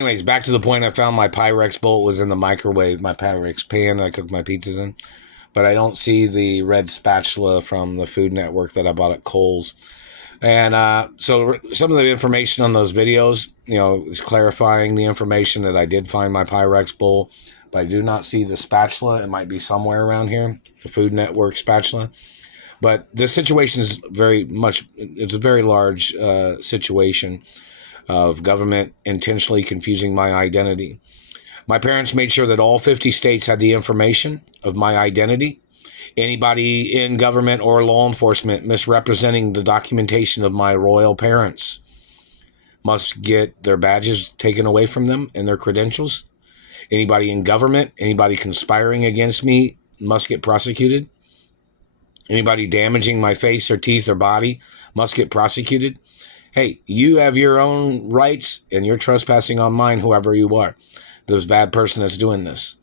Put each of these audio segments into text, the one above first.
Anyways, back to the point. I found my Pyrex bowl was in the microwave, my Pyrex pan that I cooked my pizzas in. But I don't see the red spatula from the Food Network that I bought at Kohl's. And so some of the information on those videos, is clarifying the information that I did find my Pyrex bowl, but I do not see the spatula. It might be somewhere around here, the Food Network spatula. But this situation is it's a very large situation of government intentionally confusing my identity. My parents made sure that all 50 states had the information of my identity. Anybody in government or law enforcement misrepresenting the documentation of my royal parents must get their badges taken away from them and their credentials. Anybody in government, anybody conspiring against me must get prosecuted. Anybody damaging my face or teeth or body must get prosecuted. Hey, you have your own rights and you're trespassing on mine, whoever you are. The bad person that's doing this.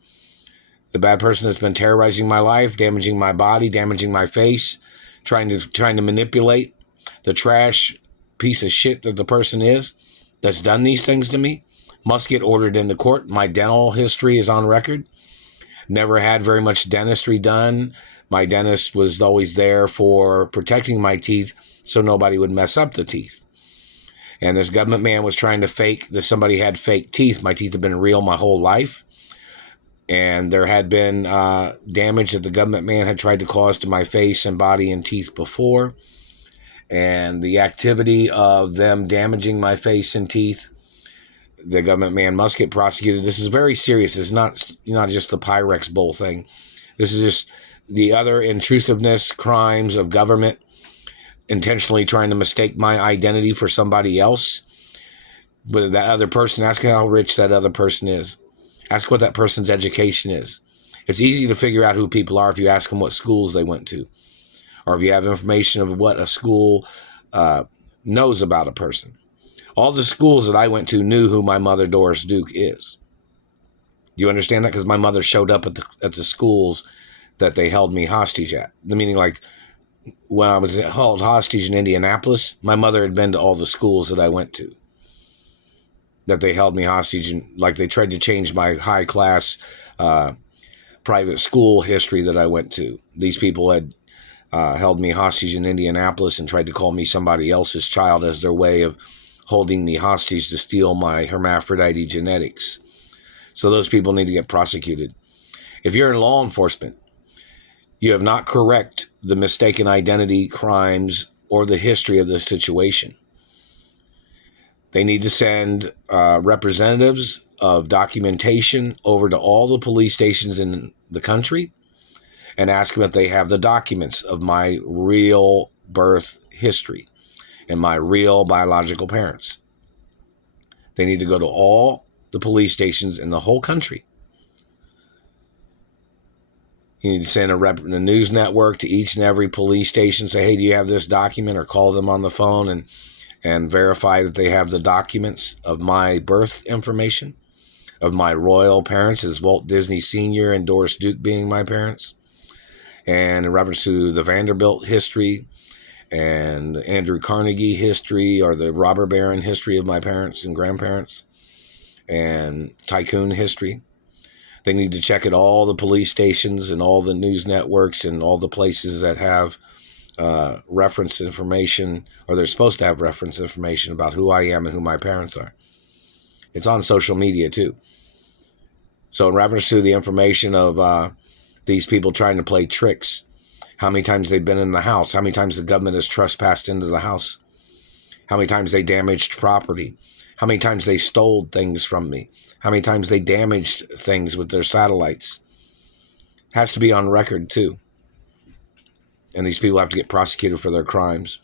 The bad person that's been terrorizing my life, damaging my body, damaging my face, trying to manipulate the trash piece of shit that the person is that's done these things to me must get ordered into court. My dental history is on record. Never had very much dentistry done. My dentist was always there for protecting my teeth so nobody would mess up the teeth. And this government man was trying to fake that somebody had fake teeth. My teeth have been real my whole life. And there had been damage that the government man had tried to cause to my face and body and teeth before. And the activity of them damaging my face and teeth, the government man must get prosecuted. This is very serious. It's not just the Pyrex bowl thing. This is just the other intrusiveness, crimes of government intentionally trying to mistake my identity for somebody else. But that other person, ask how rich that other person is. Ask what that person's education is. It's easy to figure out who people are if you ask them what schools they went to. Or if you have information of what a school knows about a person. All the schools that I went to knew who my mother, Doris Duke, is. Do you understand that? Because my mother showed up at the schools that they held me hostage at. Meaning, like, when I was held hostage in Indianapolis, my mother had been to all the schools that I went to. That they held me hostage, and like they tried to change my high class private school history that I went to. These people had held me hostage in Indianapolis and tried to call me somebody else's child as their way of holding me hostage to steal my hermaphrodite genetics. So those people need to get prosecuted. If you're in law enforcement, you have not correct the mistaken identity crimes or the history of the situation. They need to send representatives of documentation over to all the police stations in the country and ask them if they have the documents of my real birth history and my real biological parents. They need to go to all the police stations in the whole country. You need to send a news network to each and every police station, say, hey, do you have this document? Or call them on the phone and verify that they have the documents of my birth information, of my royal parents, as Walt Disney Sr. and Doris Duke being my parents, and in reference to the Vanderbilt history and Andrew Carnegie history or the robber baron history of my parents and grandparents and tycoon history. They need to check at all the police stations and all the news networks and all the places that have reference information, or they're supposed to have reference information about who I am and who my parents are. It's on social media too. So in reference to the information of these people trying to play tricks, how many times they've been in the house, how many times the government has trespassed into the house, how many times they damaged property, how many times they stole things from me, how many times they damaged things with their satellites. Has to be on record too. And these people have to get prosecuted for their crimes.